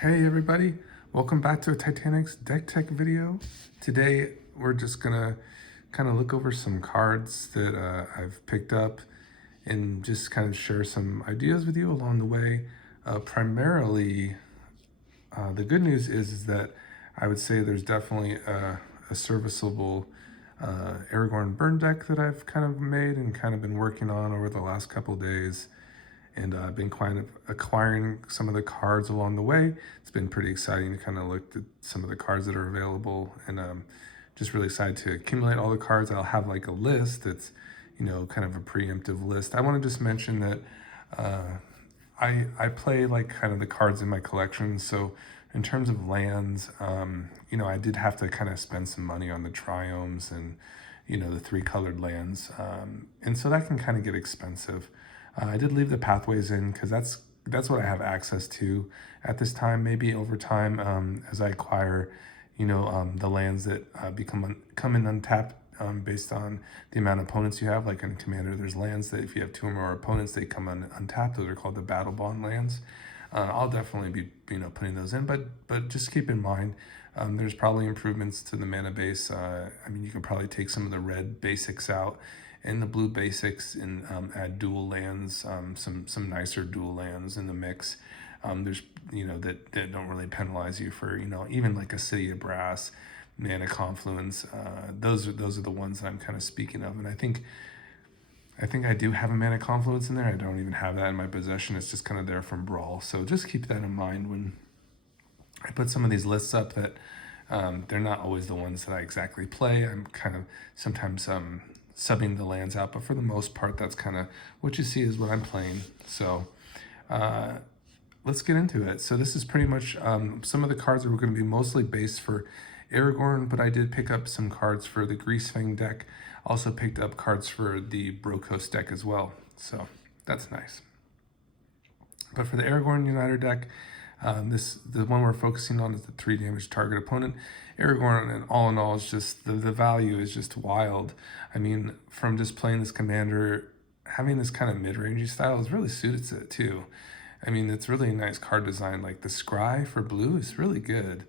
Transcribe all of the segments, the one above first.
Hey everybody, welcome back to a Titanic's deck tech video. Today we're just gonna kind of look over some cards that I've picked up and just kind of share some ideas with you along the way. Primarily, the good news is that I would say there's definitely a serviceable Aragorn burn deck that I've kind of made and kind of been working on over the last couple days. And I've been kind of acquiring some of the cards along the way. It's been pretty exciting to kind of look at some of the cards that are available, and just really excited to accumulate all the cards. I'll have like a list that's, kind of a preemptive list. I want to just mention that I play like kind of the cards in my collection. So in terms of lands, I did have to kind of spend some money on the triomes and, the three colored lands. And so that can kind of get expensive. I did leave the pathways in because that's what I have access to at this time. Maybe over time, as I acquire, the lands that come in untapped, based on the amount of opponents you have. Like in Commander, there's lands that if you have two or more opponents, they come untapped. Those are called the Battle Bond lands. I'll definitely be putting those in, but just keep in mind, there's probably improvements to the mana base. You could probably take some of the red basics out and the blue basics and add dual lands, some nicer dual lands in the mix. There's that don't really penalize you for even like a City of Brass, Mana Confluence. Those are the ones that I'm kind of speaking of, and I think I do have a Mana Confluence in there. I don't even have that in my possession. It's just kind of there from Brawl. So just keep that in mind when I put some of these lists up, that they're not always the ones that I exactly play. I'm kind of sometimes subbing the lands out, but for the most part, that's kind of what you see is what I'm playing. So let's get into it. So this is pretty much some of the cards that were going to be mostly based for Aragorn, but I did pick up some cards for the Greasefang deck. Also picked up cards for the Brokos deck as well. So that's nice. But for the Aragorn Uniter deck, the one we're focusing on is the 3 damage target opponent. Aragorn, and all in all, is just the value is just wild. I mean, from just playing this commander, having this kind of mid-rangey style is really suited to it too. I mean, it's really a nice card design. Like the Scry for blue is really good.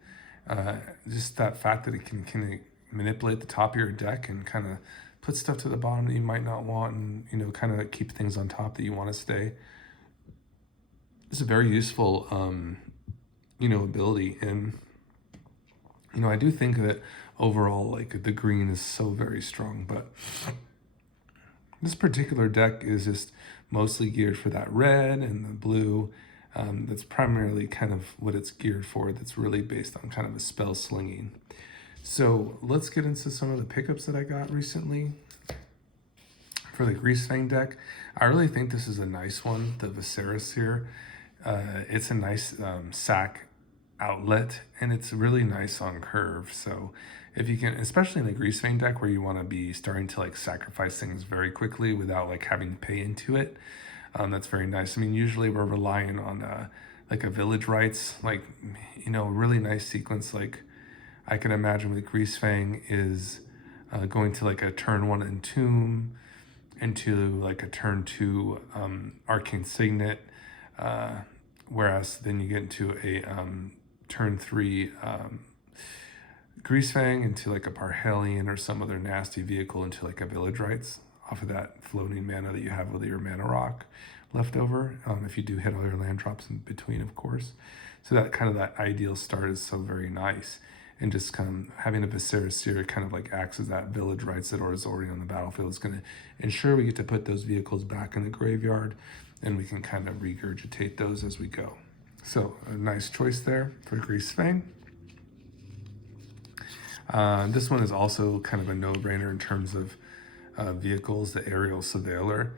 Just that fact that it can manipulate the top of your deck and kind of put stuff to the bottom that you might not want, and kind of keep things on top that you want to stay. It's a very useful ability, and I do think that overall, like, the green is so very strong, but this particular deck is just mostly geared for that red and the blue. That's primarily kind of what it's geared for. That's really based on kind of a spell slinging. So let's get into some of the pickups that I got recently. For the Greasefang deck, I really think this is a nice one, the Viserys here. It's a nice sack outlet, and it's really nice on curve. So if you can, especially in the Greasefang deck where you want to be starting to like sacrifice things very quickly without like having to pay into it, that's very nice. I mean, usually we're relying on like a Village Rites, like, really nice sequence. Like I can imagine with Greasefang is going to like a turn 1 Entomb, into like a turn 2 arcane signet, whereas then you get into a turn 3 Greasefang into like a Parhelion or some other nasty vehicle into like a Village Rites off of that floating mana that you have with your mana rock left over, if you do hit all your land drops in between, of course. So that ideal start is so very nice. And just kind of having a Viserys here kind of like acts as that Village Rites that is already on the battlefield. It's going to ensure we get to put those vehicles back in the graveyard, and we can kind of regurgitate those as we go. So a nice choice there for Greasefang. This one is also kind of a no-brainer in terms of vehicles, the Aerial Surveiller.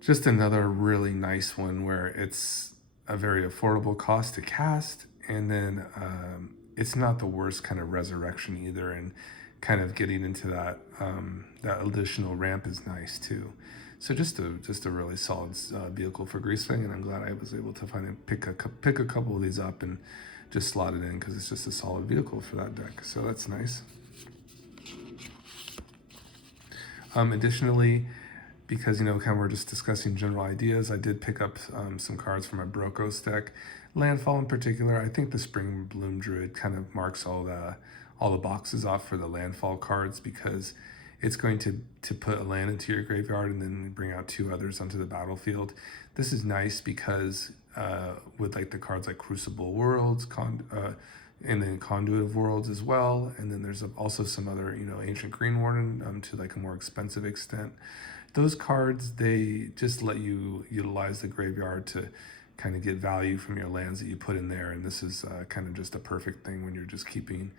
Just another really nice one where it's a very affordable cost to cast, and then it's not the worst kind of resurrection either, and kind of getting into that that additional ramp is nice too. So just a really solid vehicle for Greasefang, and I'm glad I was able to pick a couple of these up and just slot it in, because it's just a solid vehicle for that deck. So that's nice. Additionally, because, kind of we're just discussing general ideas, I did pick up some cards from my Brokos deck. landfall in particular, I think the Spring Bloom Druid kind of marks all the boxes off for the landfall cards, because it's going to put a land into your graveyard and then bring out two others onto the battlefield. This is nice because with like the cards like Crucible Worlds, and then Conduit of Worlds as well, and then there's also some other, Ancient Green Warden, to like a more expensive extent. Those cards, they just let you utilize the graveyard to kind of get value from your lands that you put in there, and this is kind of just a perfect thing when you're just keeping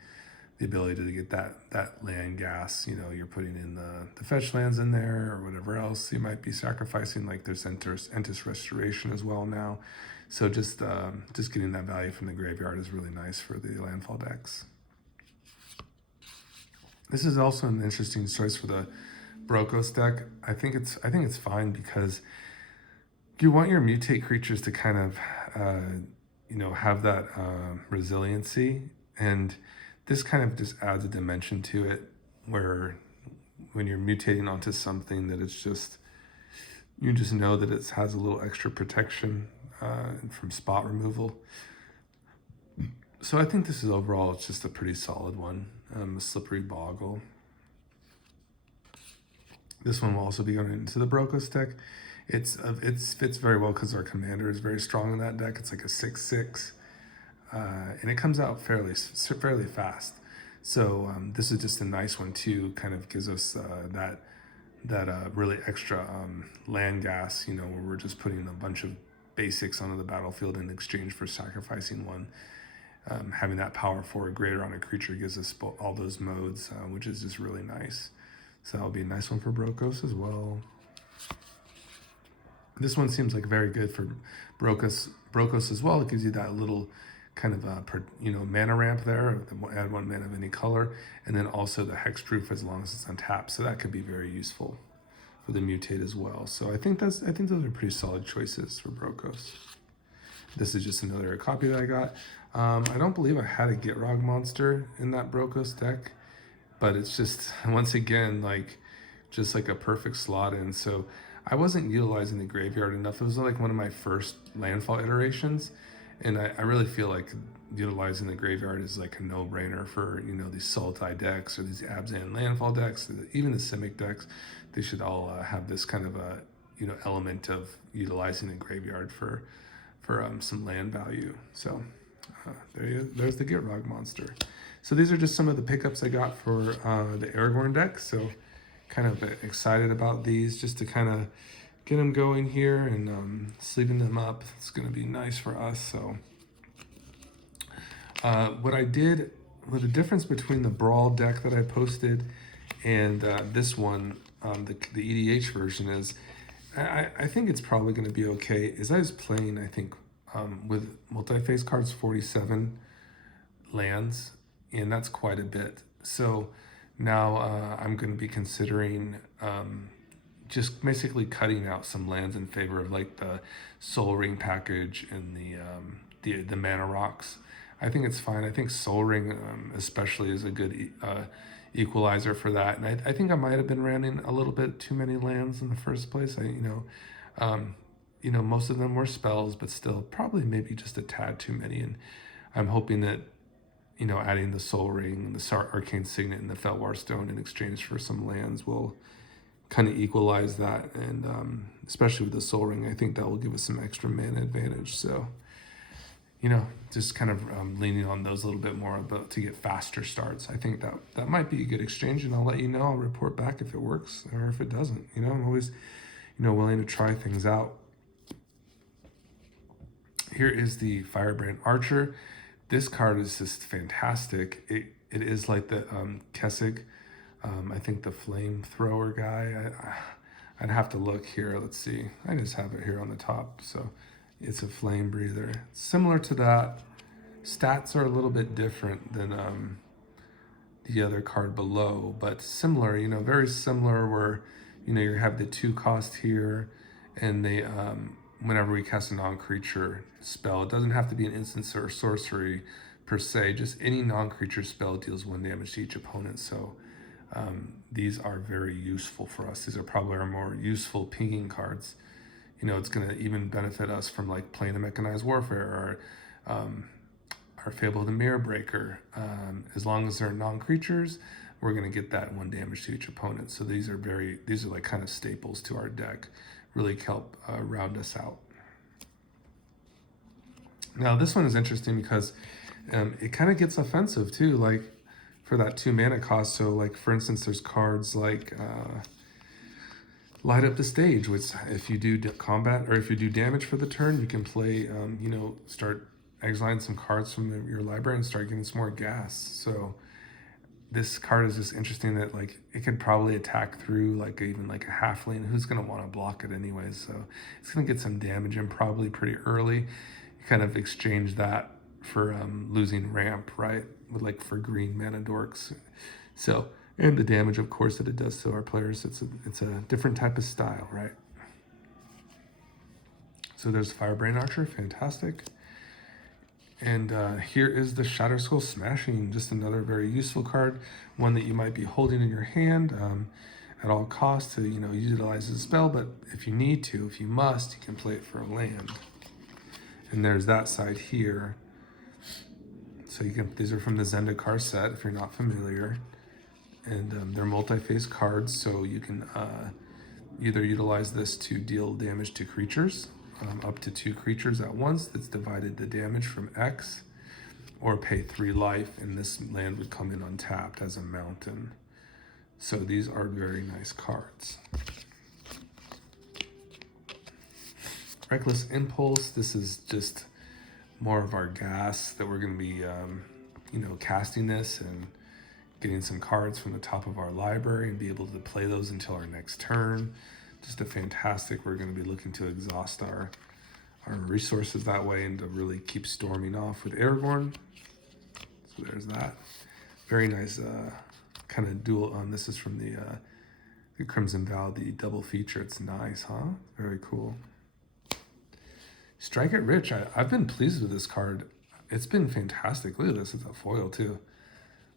the ability to get that land gas. You're putting in the fetch lands in there or whatever else you might be sacrificing. Like there's Entis Restoration as well now. So just getting that value from the graveyard is really nice for the landfall decks. This is also an interesting choice for the Brokos deck. I think it's fine because you want your mutate creatures to kind of have that resiliency, and this kind of just adds a dimension to it, where when you're mutating onto something that it's just, you just know that it has a little extra protection from spot removal. So I think this is overall, it's just a pretty solid one. A Slippery Boggle. This one will also be going into the Brokos deck. It fits very well because our commander is very strong in that deck. It's like a 6/6, and it comes out fairly fast. So this is just a nice one too. Kind of gives us that really extra land gas. Where we're just putting a bunch of basics onto the battlefield in exchange for sacrificing one. Having that power 4 or greater on a creature gives us all those modes, which is just really nice. So that'll be a nice one for Brokos as well. This one seems like very good for Brokos as well. It gives you that little kind of mana ramp there. Add 1 mana of any color, and then also the hexproof as long as it's untapped. So that could be very useful for the mutate as well. So I think those are pretty solid choices for Brokos. This is just another copy that I got. I don't believe I had a Gitrog monster in that Brokos deck, but it's just, once again, just like a perfect slot in. So I wasn't utilizing the graveyard enough. It was like one of my first landfall iterations, and I really feel like utilizing the graveyard is like a no-brainer for these Sultai decks or these Abzan landfall decks, even the Simic decks. They should all have this kind of a element of utilizing the graveyard for some land value. So there's the Gitrog monster. So these are just some of the pickups I got for the Aragorn deck. So kind of excited about these, just to kind of get them going here and sleeving them up. It's going to be nice for us. So what I did, with the difference between the Brawl deck that I posted and this one, the EDH version, is I think it's probably going to be okay, is I was playing, I think, with multi-phase cards, 47 lands, and that's quite a bit. So now I'm going to be considering just basically cutting out some lands in favor of like the Soul Ring package and the Mana Rocks. I think it's fine. I think Soul Ring especially is a good equalizer for that. And I think I might have been running a little bit too many lands in the first place. Most of them were spells, but still probably maybe just a tad too many. And I'm hoping that, adding the Soul Ring, the Arcane Signet, and the Fellwar Stone in exchange for some lands will kind of equalize that. And especially with the Soul Ring, I think that will give us some extra mana advantage. So, just kind of leaning on those a little bit more to get faster starts. I think that might be a good exchange, and I'll let you know. I'll report back if it works or if it doesn't. I'm always, willing to try things out. Here is the Firebrand Archer. This card is just fantastic. It is like the Kessig, I think the flamethrower guy. I'd have to look here. Let's see. I just have it here on the top. So it's a flame breather. Similar to that. Stats are a little bit different than the other card below, but similar, very similar, where, you have the 2 cost here, and they, whenever we cast a non-creature spell, it doesn't have to be an instant or sorcery per se, just any non-creature spell deals 1 damage to each opponent. So these are very useful for us. These are probably our more useful pinging cards. It's going to even benefit us from like playing a Mechanized Warfare, or our Fable the Mirror Breaker. As long as they're non-creatures, we're going to get that 1 damage to each opponent. So these are like kind of staples to our deck. Really help round us out. Now this one is interesting because it kind of gets offensive too, like for that 2 mana cost. So like for instance, there's cards like Light Up the Stage, which if you do combat or if you do damage for the turn, you can play, start exiling some cards from your library and start getting some more gas. So this card is just interesting that like it could probably attack through like even like a halfling who's going to want to block it anyways. So it's going to get some damage in probably pretty early. You kind of exchange that for losing ramp, right? With like for green mana dorks. So, and the damage of course that it does to our players, it's a different type of style, right? So there's Firebrain Archer, fantastic. And here is the Shatter Skull Smashing, just another very useful card, one that you might be holding in your hand at all costs to utilize the spell. But if you need to, if you must, you can play it for a land. And there's that side here. So these are from the Zendikar set if you're not familiar, and they're multi-phase cards. So you can either utilize this to deal damage to creatures. Up to 2 creatures at once. That's divided the damage from X, or pay 3 life, and this land would come in untapped as a mountain. So these are very nice cards. Reckless Impulse. This is just more of our gas that we're going to be, casting this and getting some cards from the top of our library and be able to play those until our next turn. Just a fantastic, we're going to be looking to exhaust our resources that way and to really keep storming off with Aragorn. So there's that. Very nice kind of dual. This is from the Crimson Vow, the double feature. It's nice, huh? Very cool. Strike It Rich. I've been pleased with this card. It's been fantastic. Look at this. It's a foil too.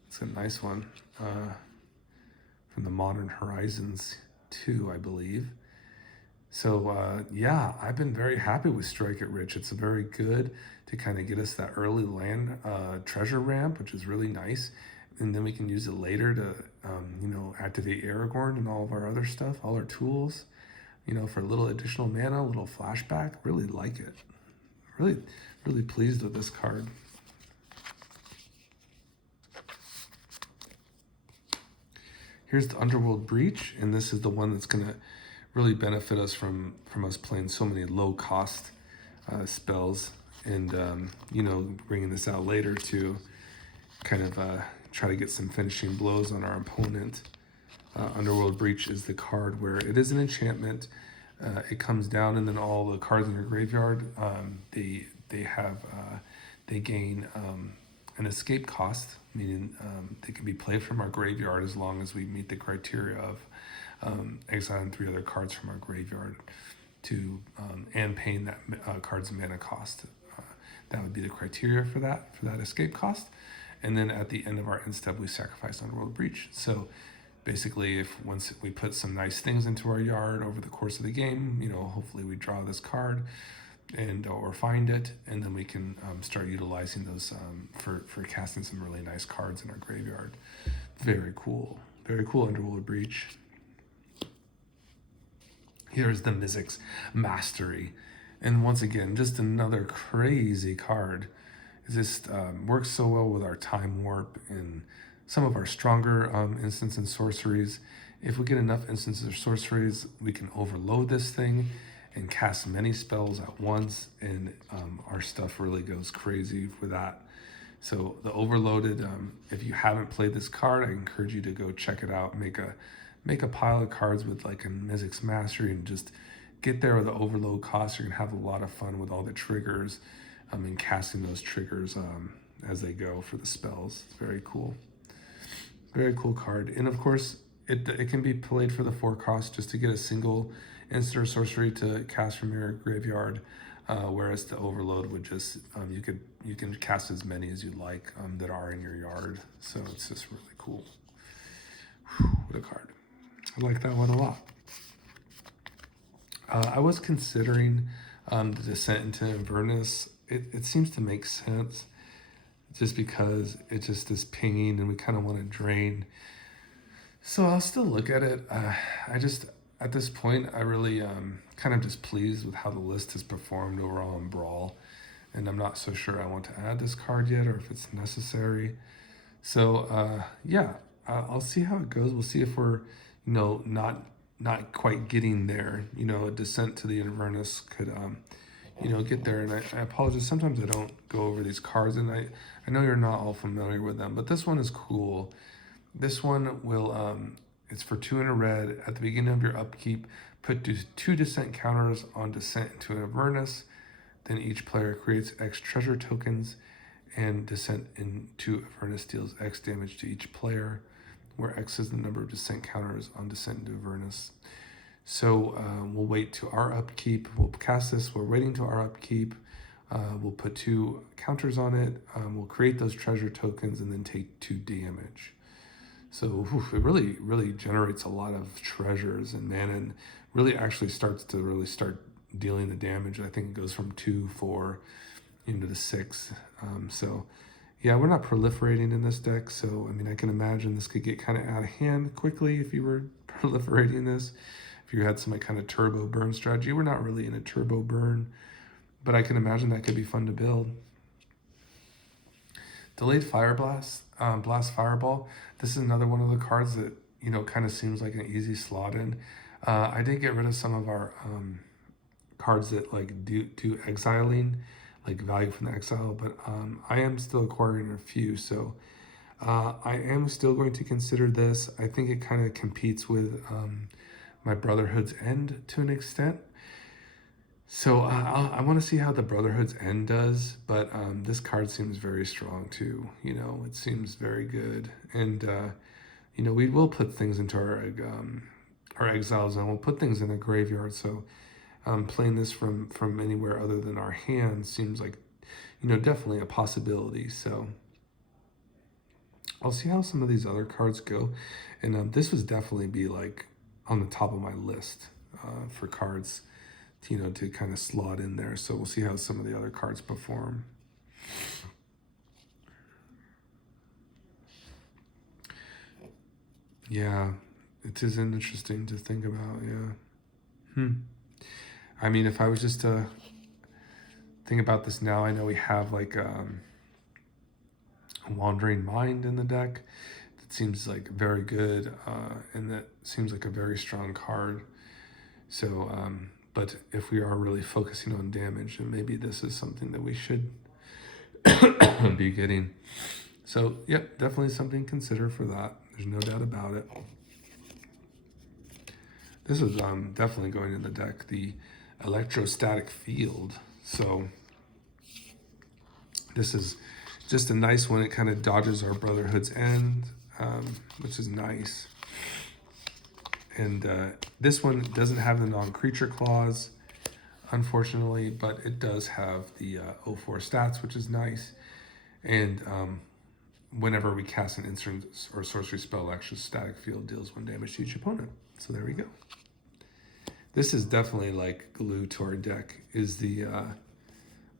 It's a nice one. From the Modern Horizons 2, I believe. So yeah, I've been very happy with Strike It Rich. It's very good to kind of get us that early land treasure ramp, which is really nice. And then we can use it later to, activate Aragorn and all of our other stuff, all our tools, for a little additional mana, a little flashback. Really like it. Really, really pleased with this card. Here's the Underworld Breach, and this is the one that's going to really benefit us from us playing so many low-cost spells, and bringing this out later to kind of try to get some finishing blows on our opponent. Underworld Breach is the card where it is an enchantment. It comes down, and then all the cards in your graveyard, they gain an escape cost, meaning they can be played from our graveyard as long as we meet the criteria of exiling 3 other cards from our graveyard to and paying that card's mana cost. That would be the criteria for that escape cost. And then at the end of our end step, we sacrifice Underworld Breach. So basically, once we put some nice things into our yard over the course of the game, hopefully we draw this card or find it, and then we can start utilizing those for casting some really nice cards in our graveyard. Very cool Underworld Breach. Here's the Mizzix Mastery, and once again, just another crazy card. It just works so well with our Time Warp and some of our stronger instants and sorceries. If we get enough instances or sorceries, we can overload this thing and cast many spells at once, and our stuff really goes crazy with that. So the Overloaded, if you haven't played this card, I encourage you to go check it out. Make a pile of cards with like a Mizzix Mastery and just get there with the overload cost. You're gonna have a lot of fun with all the triggers and casting those triggers as they go for the spells. It's very cool. Very cool card. And of course, it can be played for the 4 cost just to get a single instant or sorcery to cast from your graveyard, whereas the Overload would just you can cast as many as you like that are in your yard. So it's just really cool. Whew, what a card. I like that one a lot. I was considering the Descent into Inverness it seems to make sense just because it just is pinging and we kind of want to drain. So I'll still look at it. I just, at this point, I really kind of just pleased with how the list has performed overall in Brawl. And I'm not so sure I want to add this card yet or if it's necessary. So yeah, I'll see how it goes. We'll see if we're, not quite getting there. A Descent to the Inverness could, get there. And I apologize. Sometimes I don't go over these cards, and I know you're not all familiar with them, but this one is cool. This one will, it's for 2 in a red. At the beginning of your upkeep, put 2 Descent counters on Descent into an Avernus. Then each player creates X treasure tokens, and Descent into Avernus deals X damage to each player, where X is the number of Descent counters on Descent into Avernus. So we'll wait to our upkeep. We'll cast this. We're waiting to our upkeep. We'll put 2 counters on it. We'll create those treasure tokens and then take 2 damage. So it really, really generates a lot of treasures and mana, and really actually starts to start dealing the damage. I think it goes from 2, 4 into the 6. So yeah, we're not proliferating in this deck. So, I mean, I can imagine this could get kind of out of hand quickly if you were proliferating this. If you had some kind of turbo burn strategy. We're not really in a turbo burn, but I can imagine that could be fun to build. Delayed Fire Blast, Blast Fireball. This is another one of the cards that, kind of seems like an easy slot in. I did get rid of some of our cards that do exiling, like value from the exile, but I am still acquiring a few. So I am still going to consider this. I think it kind of competes with my Brotherhood's End to an extent. So I want to see how the Brotherhood's End does, but this card seems very strong too. It seems very good, and we will put things into our exile zone. We'll put things in the graveyard. So playing this from anywhere other than our hand seems like, definitely a possibility. So I'll see how some of these other cards go, and this would definitely be like on the top of my list for cards. To kind of slot in there. So we'll see how some of the other cards perform. Yeah, it is interesting to think about. Yeah. I mean, if I was just to think about this now, I know we have like a Wandering Mind in the deck. That seems like very good, and that seems like a very strong card. So, but if we are really focusing on damage, then maybe this is something that we should be getting. So, yep, definitely something to consider for that. There's no doubt about it. This is definitely going in the deck, the Electrostatic Field. So this is just a nice one. It kind of dodges our Brotherhood's End, which is nice. And this one doesn't have the non-creature clause, unfortunately, but it does have the 0/4 stats, which is nice. And whenever we cast an instant or sorcery spell, Electrostatic Field deals 1 damage to each opponent. So there we go. This is definitely like glue to our deck, is the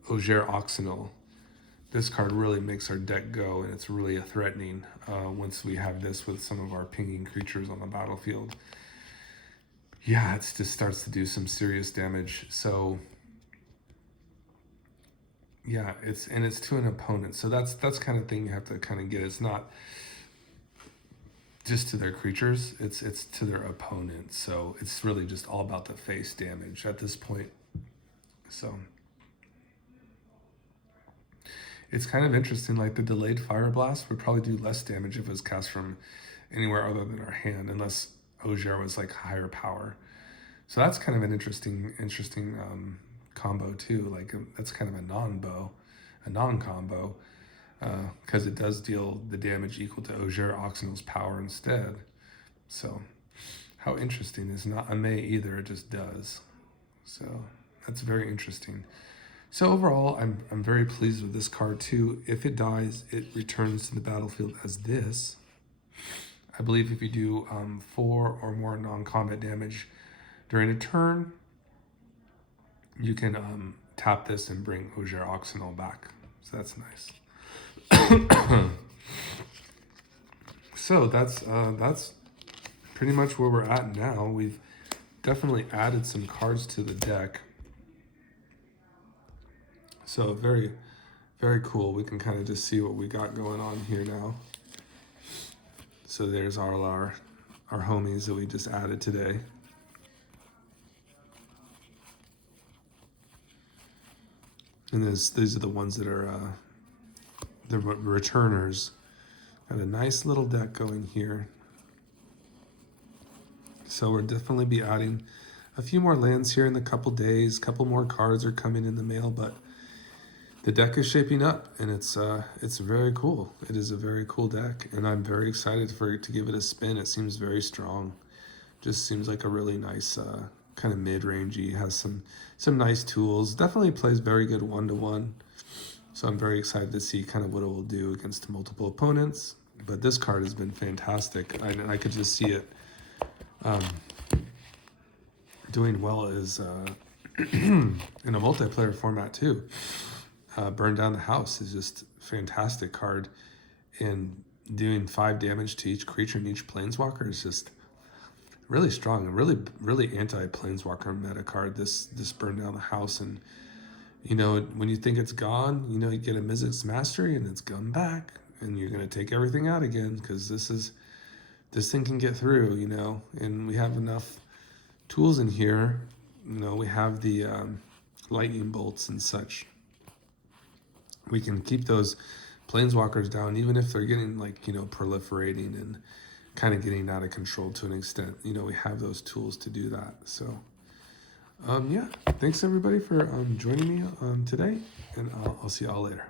Ogier Oxynal. This card really makes our deck go, and it's really a threatening once we have this with some of our pinging creatures on the battlefield. Yeah, it just starts to do some serious damage. So yeah, it's to an opponent. So that's kind of thing you have to kind of get. It's not just to their creatures, it's to their opponent. So it's really just all about the face damage at this point. So it's kind of interesting, like the Delayed Fire Blast would probably do less damage if it was cast from anywhere other than our hand, unless Ogier was like higher power. So that's kind of an interesting combo too. Like that's kind of a non-combo, because it does deal the damage equal to Ogier Oxynal's power instead. So how interesting. It's not a may either, it just does. So that's very interesting. So overall, I'm very pleased with this card too. If it dies, it returns to the battlefield as this. I believe if you do 4 or more non-combat damage during a turn, you can tap this and bring Ogier Oxenol back. So that's nice. So that's pretty much where we're at now. We've definitely added some cards to the deck. So very, very cool. We can kind of just see what we got going on here now. So there's our homies that we just added today. And these are the ones that are the returners. Got a nice little deck going here. So we'll definitely be adding a few more lands here in a couple days. A couple more cards are coming in the mail, but the deck is shaping up, and it's very cool. It is a very cool deck, and I'm very excited for it to give it a spin. It seems very strong. Just seems like a really nice kind of mid-rangey. Has some nice tools. Definitely plays very good 1-to-1. So I'm very excited to see kind of what it will do against multiple opponents. But this card has been fantastic. I could just see it doing well as in a multiplayer format too. Burn Down the House is just a fantastic card, and doing 5 damage to each creature and each planeswalker is just really strong. And really anti-planeswalker meta card, this Burn Down the House. And you know, when you think it's gone, you know, you get a Mizzix Mastery and it's come back, and you're going to take everything out again, because this thing can get through, you know. And we have enough tools in here. You know, we have the lightning bolts and such. We can keep those planeswalkers down, even if they're getting, like, you know, proliferating and kind of getting out of control to an extent. You know, we have those tools to do that. So yeah, thanks everybody for joining me today, and I'll see y'all later.